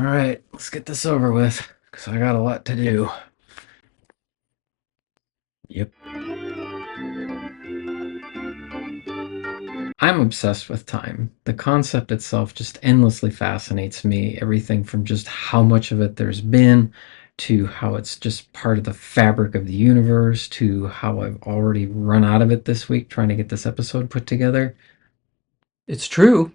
All right, let's get this over with because I got a lot to do. Yep. I'm obsessed with time. The concept itself just endlessly fascinates me. Everything from just how much of it there's been to how it's just part of the fabric of the universe to how I've already run out of it this week trying to get this episode put together. It's true.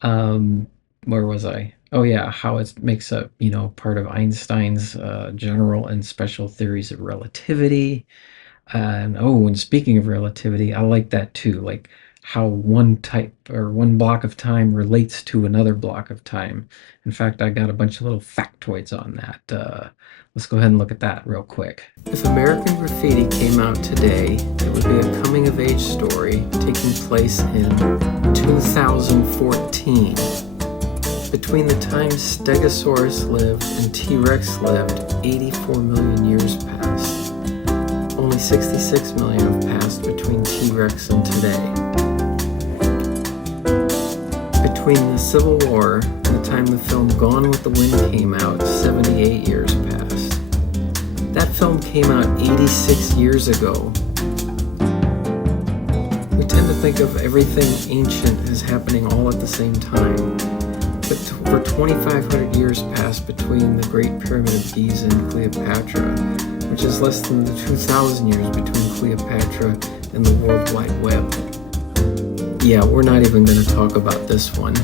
Um, where was I? Oh yeah, how it makes up, part of Einstein's general and special theories of relativity. And speaking of relativity, I like that too. Like how one type or one block of time relates to another block of time. In fact, I got a bunch of little factoids on that. Let's go ahead and look at that real quick. If American Graffiti came out today, it would be a coming of age story taking place in 2014. Between the time Stegosaurus lived and T-Rex lived, 84 million years passed. Only 66 million have passed between T-Rex and today. Between the Civil War and the time the film Gone with the Wind came out, 78 years passed. That film came out 86 years ago. We tend to think of everything ancient as happening all at the same time. But for 2,500 years passed between the Great Pyramid of Giza and Cleopatra, which is less than the 2,000 years between Cleopatra and the World Wide Web. Yeah, we're not even going to talk about this one.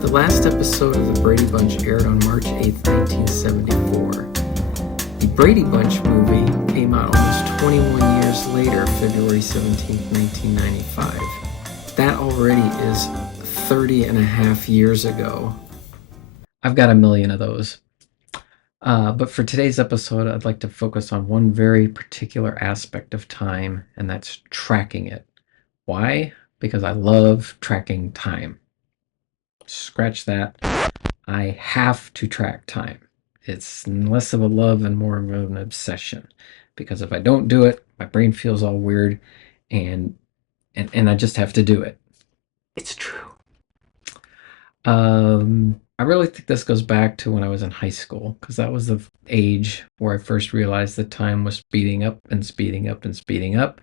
The last episode of The Brady Bunch aired on March 8, 1974. The Brady Bunch movie came out almost 21 years later, February 17, 1995. That already is 30 and a half years ago. I've got a million of those. But for today's episode, I'd like to focus on one very particular aspect of time, and that's tracking it. Why? Because I love tracking time. Scratch that. I have to track time. It's less of a love and more of an obsession. Because if I don't do it, my brain feels all weird, and I just have to do it. It's true. I really think this goes back to when I was in high school, because that was the age where I first realized that time was speeding up and speeding up and speeding up.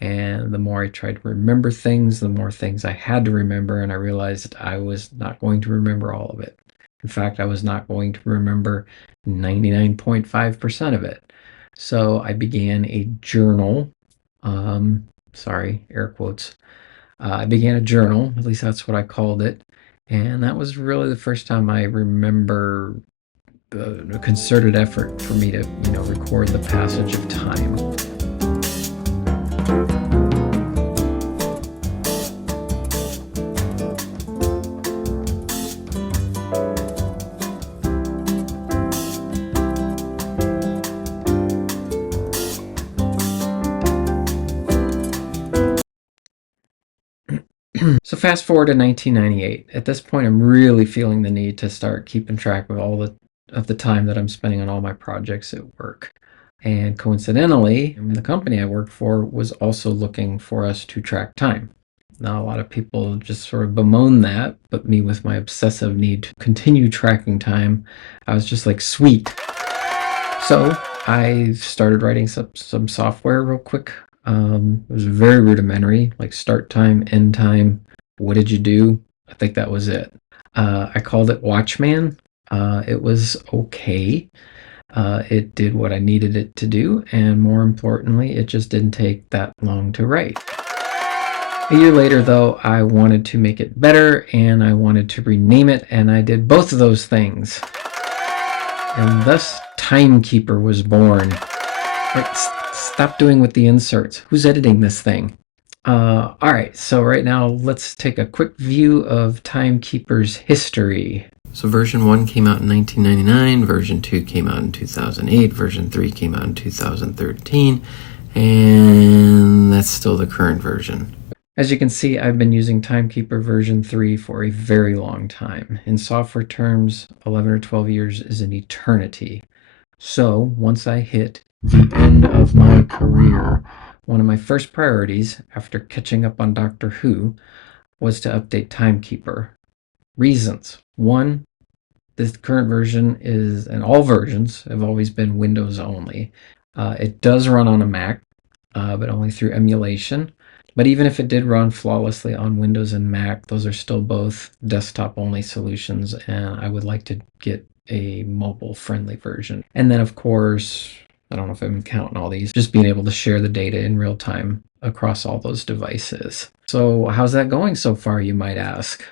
And the more I tried to remember things, the more things I had to remember, and I realized I was not going to remember all of it. In fact, I was not going to remember 99.5% of it. So I began a journal. Sorry, air quotes. I began a journal, at least that's what I called it. And that was really the first time I remember a concerted effort for me to, record the passage of time. So fast forward to 1998. At this point, I'm really feeling the need to start keeping track of all the time that I'm spending on all my projects at work. And coincidentally, the company I work for was also looking for us to track time. Now, a lot of people just sort of bemoan that, but me with my obsessive need to continue tracking time, I was just like, sweet. So I started writing some software real quick. It was very rudimentary, like start time, end time, what did you do? I think that was it. I called it Watchman. It was okay. It did what I needed it to do, and more importantly, it just didn't take that long to write. A year later, though, I wanted to make it better, and I wanted to rename it, and I did both of those things. And thus, Timekeeper was born. Wait, stop doing with the inserts. Who's editing this thing? All right, so right now, let's take a quick view of Timekeeper's history. So version 1 came out in 1999, version 2 came out in 2008, version 3 came out in 2013, and that's still the current version. As you can see, I've been using Timekeeper version 3 for a very long time. In software terms, 11 or 12 years is an eternity. So once I hit the end of my career, one of my first priorities after catching up on Doctor Who was to update Timekeeper. Reasons. One, this current version is, and all versions have always been Windows only. It does run on a Mac, but only through emulation. But even if it did run flawlessly on Windows and Mac, those are still both desktop only solutions, and I would like to get a mobile friendly version. And then, of course, I don't know if I'm counting all these, just being able to share the data in real time across all those devices. So, how's that going so far, you might ask?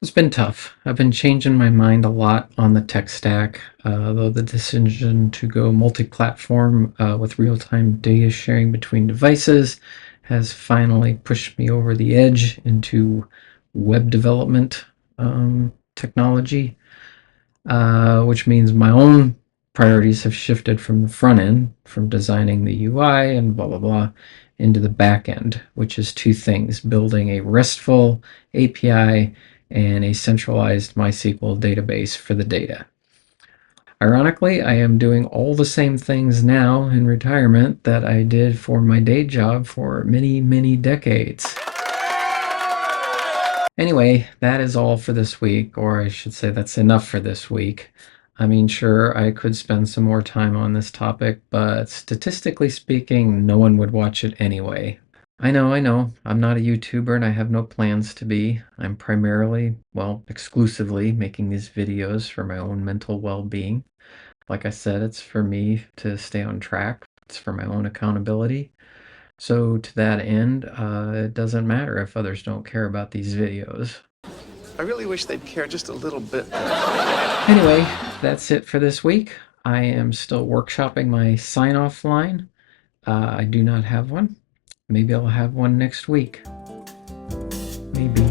It's been tough. I've been changing my mind a lot on the tech stack, though the decision to go multi-platform with real-time data sharing between devices has finally pushed me over the edge into web development technology, which means my own priorities have shifted from the front end, from designing the UI and blah, blah, blah, into the back end, which is two things: building a RESTful API and a centralized MySQL database for the data. Ironically, I am doing all the same things now in retirement that I did for my day job for many, many decades. Anyway, that is all for this week, or I should say that's enough for this week. I mean, sure, I could spend some more time on this topic, but statistically speaking, no one would watch it anyway. I know. I'm not a YouTuber and I have no plans to be. I'm primarily, well, exclusively making these videos for my own mental well-being. Like I said, it's for me to stay on track. It's for my own accountability. So to that end, it doesn't matter if others don't care about these videos. I really wish they'd care just a little bit more. Anyway, that's it for this week. I am still workshopping my sign-off line. I do not have one. Maybe I'll have one next week. Maybe.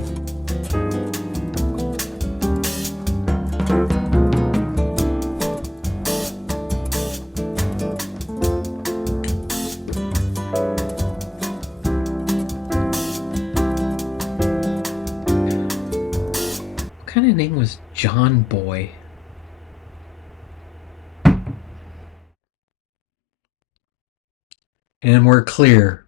What kind of name was John Boy? And we're clear.